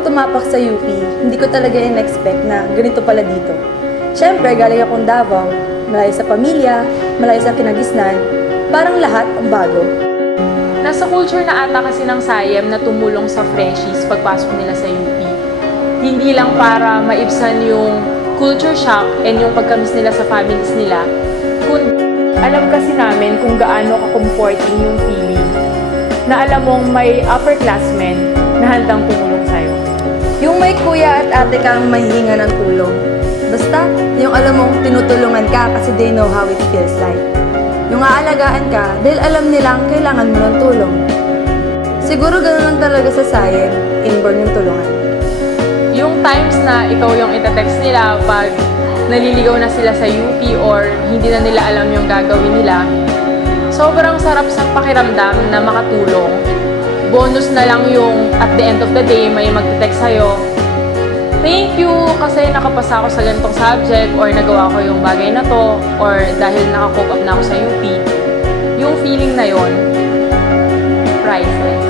akong tumapak sa UP, hindi ko talaga in-expect na ganito pala dito. Siyempre, galing akong Davao, malayo sa pamilya, malayo sa kinagisnan, parang lahat ang bago. Nasa culture na ata kasi ng SIEM na tumulong sa freshies pagpasok nila sa UP. Hindi lang para maibsan yung culture shock and yung pagkamis nila sa families nila, kundi alam kasi namin kung gaano ka-comforting yung feeling na alam mong may upperclassmen na handang tumulong sa'yo. Yung may kuya at ate kang mahihinga ng tulong. Basta, yung alam mong tinutulungan ka kasi they know how it feels like. Yung aalagaan ka dahil alam nilang kailangan mo ng tulong. Siguro gano'n lang talaga sa SIEM, inborn yung tulungan. Yung times na ikaw yung itatext nila pag naliligaw na sila sa UP or hindi na nila alam yung gagawin nila, sobrang sarap sa pakiramdam na makatulong. Bonus na lang yung at the end of the day may magte-text sa'yo, thank you kasi nakapasa ako sa ganitong subject or nagawa ko yung bagay na to or dahil naka-cope up na ako sa UP. Yung feeling na yon, priceless.